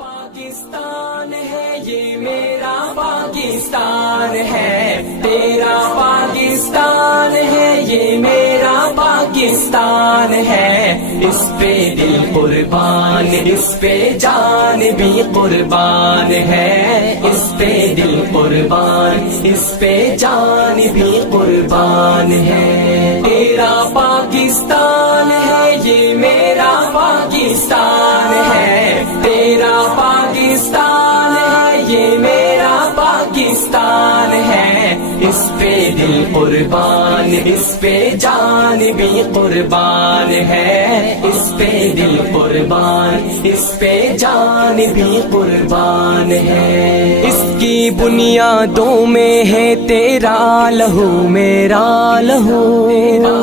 پاکستان ہے یہ میرا پاکستان ہے، تیرا پاکستان ہے یہ میرا پاکستان ہے، اس پہ دل قربان، اس پہ جان بھی قربان ہے، اس پہ دل قربان، اس پہ جان بھی قربان ہے، تیرا پاکستان ہے یہ میرا پاکستان ہے، تیرا پاکستان ہے یہ میرا پاکستان ہے، اس پہ دل قربان، اس پہ جان بھی قربان ہے، اس پہ دل قربان، اس پہ جان بھی قربان ہے، اس کی بنیادوں میں ہے تیرا لہو میرا لہو، میرا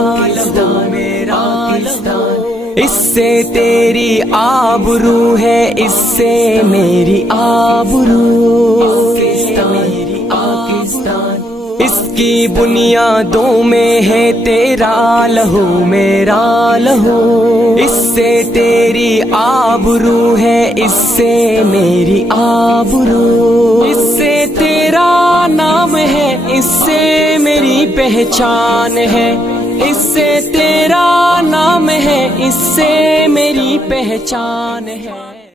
لہو، اس سے تیری آبرو ہے، اس سے میری آبرو، میری پاکستان، اس کی بنیادوں میں ہے تیرا لہو میرا لہو، اس سے تیری آبرو ہے، اس سے میری آبرو، اس سے تیرا نام ہے، اس سے میری پہچان ہے، اس سے تیرا نام ہے، اس سے میری پہچان ہے۔